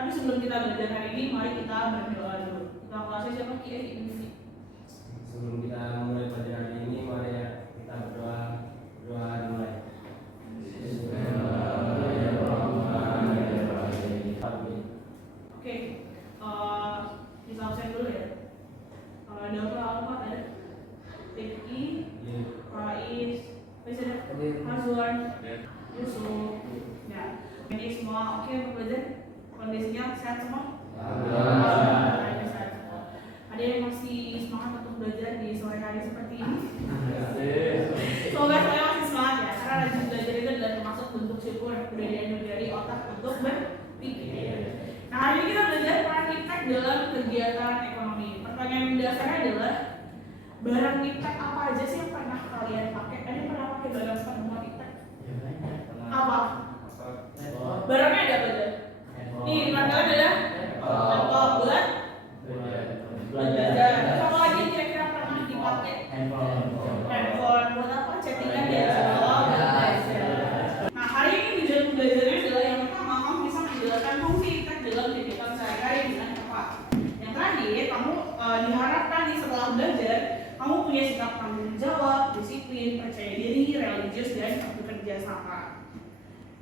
Tapi sebelum kita belajar hari ini, mari kita berdoa dulu. Kita kelasnya siapa? Kiai ini. Sebelum kita mulai belajar hari ini, mari kita berdoa. Doa dimulai. Oke, kita absen dulu ya. Kalau ada apa ada Rifki, Faiz, Hazwan, Yusuf. Ya, ini semua oke untuk belajar. Kondisinya sehat semua? Ada sehat semua. Ada yang masih semangat untuk belajar di sore hari seperti ini? Semoga saya masih semangat ya, karena rajin belajar itu adalah termasuk bentuk syukur budaya dari otak untuk berpikir. Nah, hari ini kita belajar peran iptek dalam kegiatan ekonomi. Pertanyaan mendasarnya adalah barang iptek apa aja sih yang pernah kalian pakai? Ada yang pernah pakai barang penemuan iptek? Apa? Barangnya ada apa aja? Nih, barangnya adalah laptop buat belajar. Apa lagi kira-kira pernah dipakai? Handphone buat apa? Chattingan ya. Nah, hari ini tujuan belajarnya adalah yang pertama, kamu bisa menjelaskan fungsi iptek dalam kegiatan sehari-hari dengan tepat. Yang terakhir, kamu diharapkan nih setelah belajar, kamu punya sikap tanggung jawab, disiplin, percaya diri, religius, dan bekerja sama.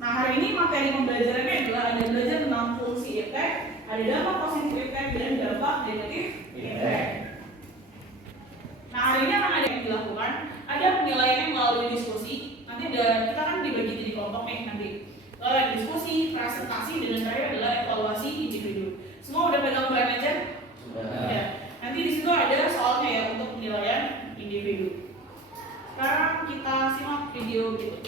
Nah, hari ini materi pembelajarannya adalah ada belajar tentang fungsi iptek, ada dampak positif iptek, dan dampak negatif iptek. Nah, hari ini akan ada yang dilakukan, ada penilaiannya melalui diskusi. Nanti kita kan dibagi jadi kelompok nih nanti. Diskusi, presentasi, dan terakhir adalah evaluasi individu. Semua udah pegang belajar? Ya. Nanti di situ ada soalnya ya untuk penilaian individu. Sekarang kita simak video gitu.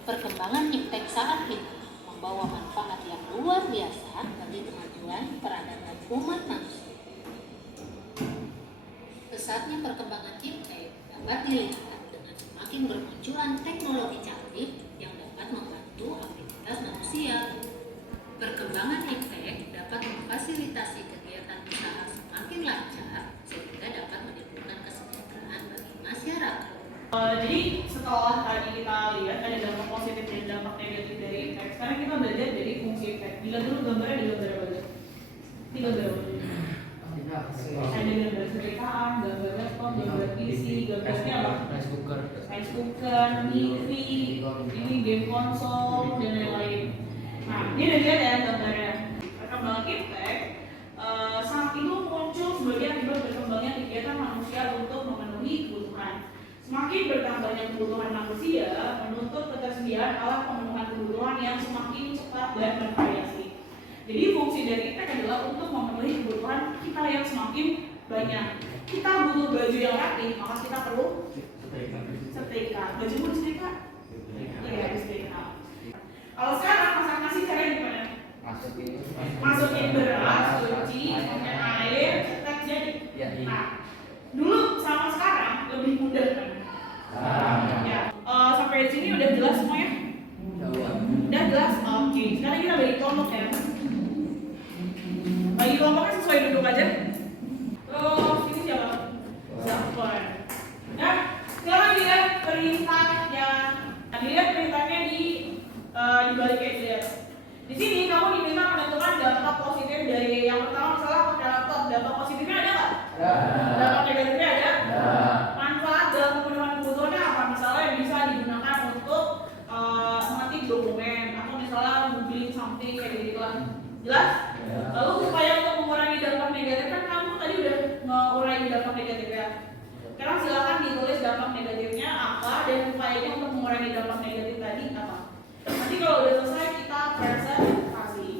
Perkembangan iptek saat ini membawa manfaat yang luar biasa bagi kemajuan peradaban umat manusia. Pesatnya perkembangan iptek dapat dilihat dengan semakin bermunculan teknologi canggih yang dapat membantu aktivitas manusia. Perkembangan iptek dapat memfasilitasi kegiatan usaha semakin lancar sehingga dapat menimbulkan kesejahteraan bagi masyarakat. Jadi setelah tadi kita lihat ada dampak positif dan dampak negatif dari iptek, sekarang kita belajar dari fungsi iptek. Dilihat dulu gambarnya ada gambar apa aja? Ini gambar apa? Ada gambar setrikaan, gambar laptop, gambar PC, gambarnya apa? Rice cooker, TV, ini game konsol, dan lain-lain. Nah, ini udah lihat ya gambarnya. Perkembangan iptek saat itu muncul sebagai akibat berkembangnya kegiatan manusia untuk memenuhi kebutuhan. Semakin bertambahnya kebutuhan manusia menuntut ketersediaan alat pemenuhan kebutuhan yang semakin cepat dan bervariasi. Jadi fungsi dari iptek adalah untuk memenuhi kebutuhan kita yang semakin banyak. Kita butuh baju yang rapi, maka kita perlu setrika. Baju pun setrika? Iya, setrika. Kalau sekarang masak nasi caranya gimana? Masukin beras, cuci, pakai air, cetak jadi. Nah, dulu sama sekarang lebih mudah kan? Ya, sampai di sini udah jelas semuanya? Udah jelas? Oke, sekarang kita bagi kelompok ya. Bagi kelompoknya sesuai duduk aja. Terus ini siapa? Zafar. Nah, sekarang dilihat perintahnya. Nah, dilihat perintahnya di balik lihat. Di sini kamu diminta menentukan dampak positif dari yang pertama misalnya pakai laptop. Dampak positifnya ada nggak? Dampak negatifnya ada? Manfaat dalam pemenuhan kebutuhannya apa? Misalnya bisa digunakan untuk mengetik dokumen atau misalnya googling something kayak gitu lah. Jelas? Lalu upaya untuk mengurangi dampak negatif kan kamu tadi udah mengurangi dampak negatifnya. Sekarang silakan ditulis dampak negatifnya apa dan upayanya untuk mengurangi dampak negatif tadi apa. Nanti kalau udah selesai kita presentasi.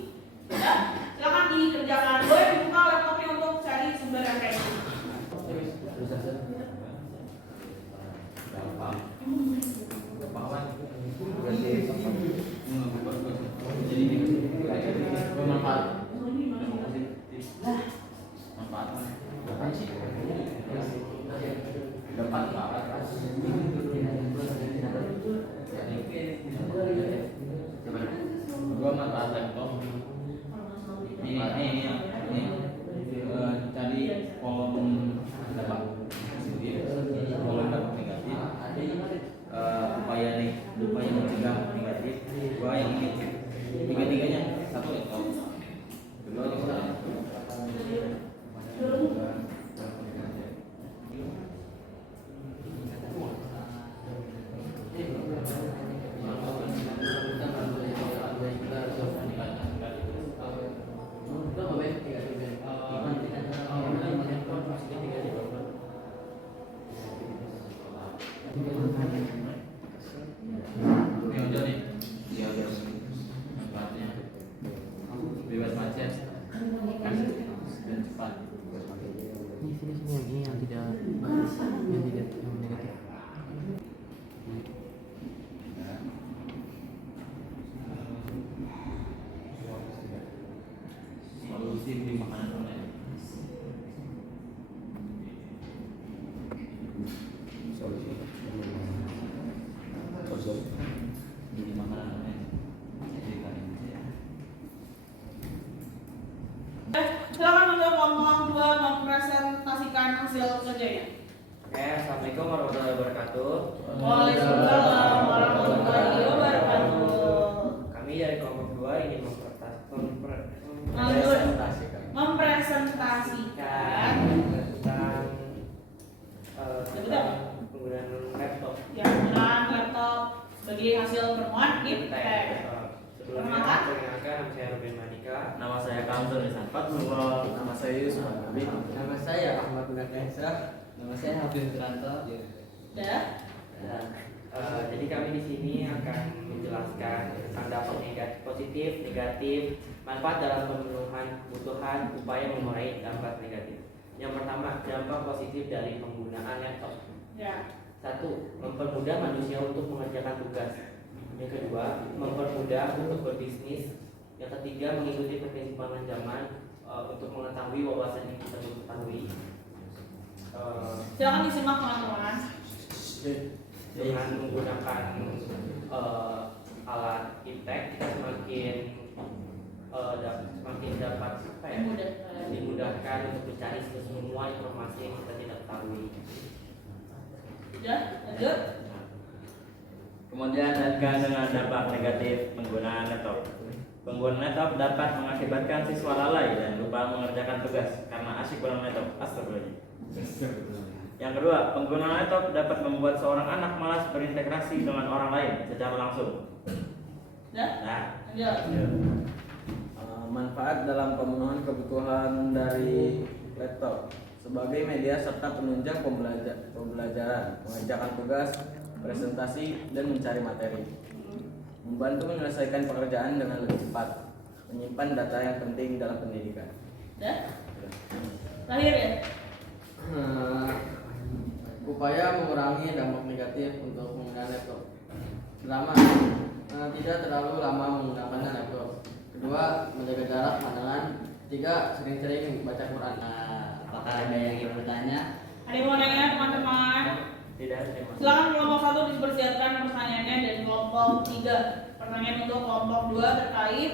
Ya, silakan dikerjakan. Boleh dibuka laptopnya untuk cari sumber referensi. Pahlawan. Bermanfaat. Dapat gua manfaat laptop. Ini tadi kolom dampak positif, kolom dampak negatif. Upaya mencegah negatif. Gua yang ini tiga-tiganya satu laptop. Kedua bebas macet dan cepat. Ini yang tidak yang negatif. Solusi di makanan online. Solusi di makanan online. Silakan untuk kelompok 2 mempresentasikan hasil kerjanya. Oke, assalamualaikum warahmatullahi wabarakatuh. Waalaikumsalam warahmatullahi wabarakatuh. Kami dari kelompok 2 ingin Mempresentasikan tentang Betul. penggunaan laptop. yang penggunaan laptop sebagai hasil pertemuan iptek. Sebelumnya, perkenalkan nama saya Ruben Manika. Nama saya Kamzul Nisanfat. Nama saya Yusuf Habib. Nama saya Ahmad Munadesa. Nama saya Habib Wiranto. Dah. Jadi kami di sini akan menjelaskan tentang dampak positif, negatif, manfaat dalam pemenuhan kebutuhan, upaya mengurangi dampak negatif. Yang pertama, dampak positif dari penggunaan laptop. Ya. 1. Mempermudah manusia untuk mengerjakan tugas. Yang kedua, mempermudah untuk berbisnis. Yang ketiga, mengikuti perkembangan zaman untuk mengetahui wawasan yang kita belum ketahui. Silakan disimak teman-teman. Dengan menggunakan alat iptek, kita semakin dapat dimudahkan untuk mencari semua informasi yang kita tidak ketahui. Sudah, lanjut. Kemudian lanjutkan dengan dampak negatif penggunaan laptop. Penggunaan laptop dapat mengakibatkan siswa lalai dan lupa mengerjakan tugas karena asyik bermain laptop. Astagfirullahaladzim. Yang kedua, penggunaan laptop dapat membuat seorang anak malas berintegrasi dengan orang lain secara langsung. Sudah, Nah, lanjut. Manfaat dalam pemenuhan kebutuhan dari laptop sebagai media serta penunjang pembelajaran, mengerjakan tugas, presentasi, dan mencari materi. Membantu menyelesaikan pekerjaan dengan lebih cepat, menyimpan data yang penting dalam pendidikan. Sudah. Lahir ya. Upaya mengurangi dampak negatif untuk penggunaan laptop. Pertama, tidak terlalu lama menggunakan laptop. Kedua, menjaga jarak pandangan. Tiga, sering-sering baca Quran. Apakah ada yang ingin bertanya? Ada yang mau nanya teman-teman? Tidak. Silakan kelompok 1 dipersiapkan pertanyaannya dan kelompok 3 pertanyaan untuk kelompok 2 terkait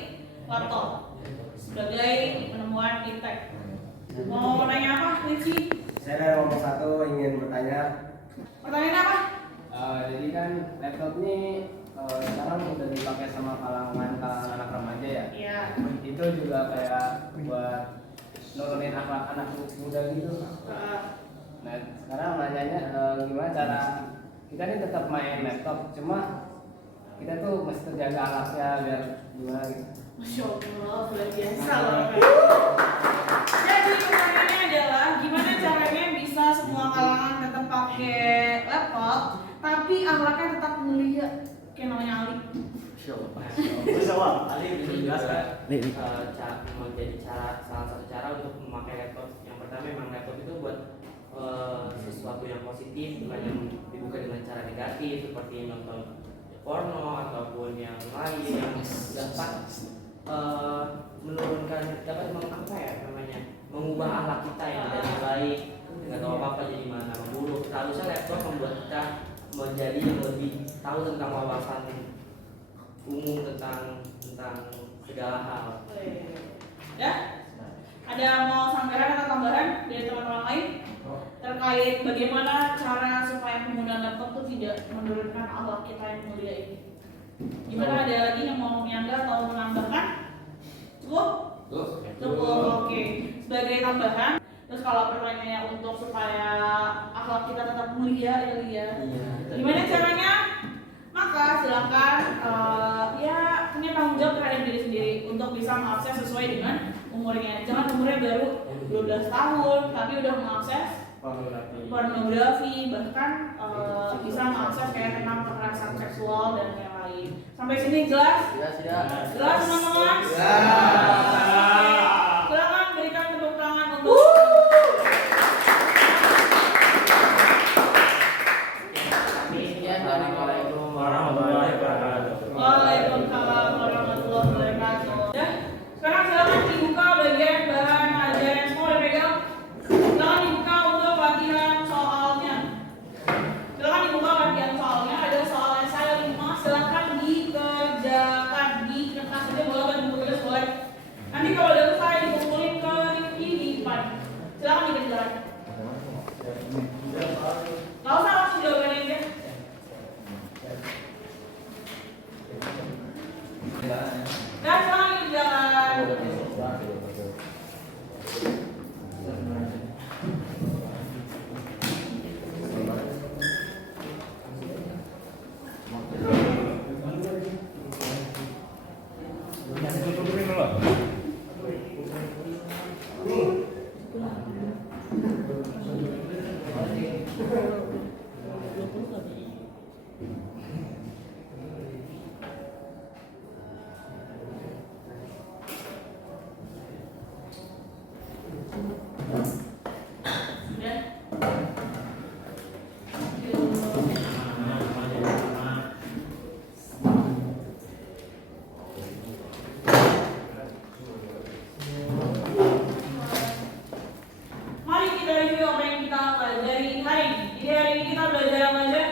laptop sebagai penemuan iptek. Mau nanya apa, Rifki? Saya dari kelompok 1 ingin bertanya. Pertanyaan apa? Jadi kan laptop ini sekarang udah dipakai sama kalangan anak remaja ya. Iya. Itu juga kayak buat nurunin akhlak anak muda gitu. Nah sekarang nanyanya gimana cara kita nih tetap main laptop, cuma kita tuh mesti terjaga akhlaknya biar gimana gitu. Masya Allah, luar biasa loh. Jadi pertanyaannya adalah gimana caranya bisa semua kalangan tetap pakai laptop tapi akhlaknya tetap mulia kayak namanya Ali. Ali bisa jelaskan menjadi salah satu cara untuk memakai laptop. Yang pertama memang laptop itu buat sesuatu yang positif, bukan yang dibuka dengan cara negatif seperti nonton porno ataupun yang lain yang dapat menurunkan, dapat mengubah akhlak kita yang tidak baik, nggak tahu apa jadi mana, memburuk. Seharusnya laptop membuat kita menjadi yang lebih tahu tentang wawasan umum tentang segala hal. Ya, ada mau sanggahan atau tambahan dari teman-teman lain terkait bagaimana cara supaya penggunaan laptop itu tidak menurunkan akhlak kita yang mulia ini? Gimana, ada lagi yang mau menyanggah atau menambahkan? Cukup? Cukup, oke. Sebagai tambahan, terus kalau pertanyaannya untuk supaya akhlak kita tetap mulia ya Lia, gimana caranya? Maka silakan ya punya tanggung jawab terhadap diri sendiri untuk bisa mengakses sesuai dengan umurnya. Jangan umurnya baru 12 tahun tapi udah mengakses pornografi, bahkan bisa mengakses kayak tentang kekerasan seksual dan yang lain. Sampai sini jelas? Jelas teman-teman? Silakan berikan tepuk tangan untuk Assalamualaikum warahmatullahi wabarakatuh. Waalaikumsalam warahmatullahi wabarakatuh. Ya, sekarang silakan dibuka bagian bahan ajaran, semua udah pegang. Silakan dibuka untuk latihan soalnya. Silakan dibuka latihan soalnya. Ada soal saya 5. Silakan dikerjakan di kertas saja, boleh kan, buku tulis boleh. Nanti kalau udah selesai dikumpulin ke Rifki di depan. Silakan dikerjakan. Gak usah langsung jawabannya aja. Dan sekarang jalan. Mari kita review apa yang kita pelajari hari ini. Jadi hari ini kita belajar apa aja?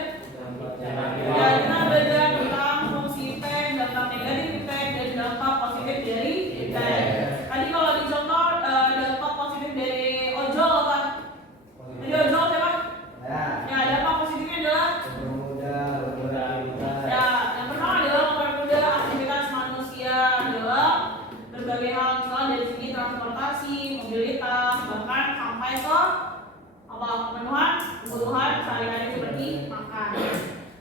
Ya, kita belajar tentang fungsi tag, dampak negatif tag, dan dampak positif dari tag. Tadi kalau di contoh dampak positif dari ojol apa? Jadi ojol siapa? Ya, dampak positifnya adalah ya, yang pertama adalah mempermudah aktivitas manusia dalam berbagai hal, misalnya dari segi transportasi, mobilitas, bahkan sampai ke pemenuhan kebutuhan sehari-hari seperti makan.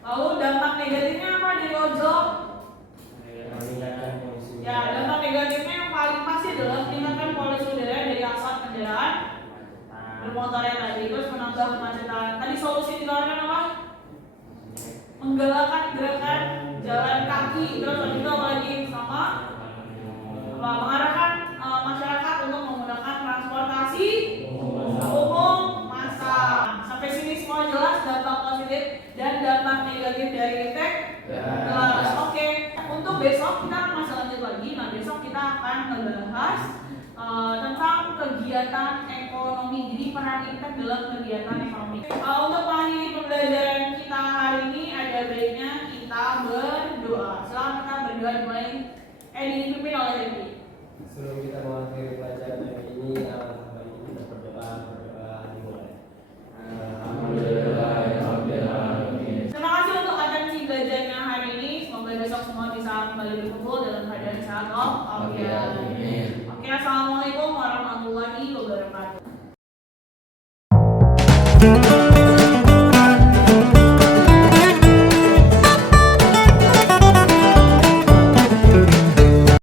Lalu dampak negatifnya apa dari ojol? Ya, dampak negatifnya yang paling pasti adalah meningkatkan polusi udara dari asap kendaraan bermotor yang tadi, terus menambah kemacetan. Tadi solusi ditawarkan apa? Menggalakkan gerakan jalan kaki, terus habis itu apa lagi? Sama mengarahkan masyarakat untuk menggunakan transportasi umum massal. Sampai sini semua jelas dampak positif dan dampak negatif dari tag? Jelas. Oke. Untuk besok kita masih lanjut lagi. Nah, besok kita akan membahas tentang kegiatan ekonomi. Jadi peran tag dalam kegiatan ekonomi. Untuk mengakhiri pembelajaran kita hari ini ada baiknya kita berdoa. Silakan kita berdoa dimulai. Dipimpin oleh Rifki. Sebelum kita mengakhiri pelajaran hari ini, mari kita berdoa dimulai. Terima kasih untuk atensi belajarnya hari ini. Semoga besok semua bisa kembali berkumpul dalam keadaan sehat walafiat. Oke, assalamualaikum warahmatullahi wabarakatuh.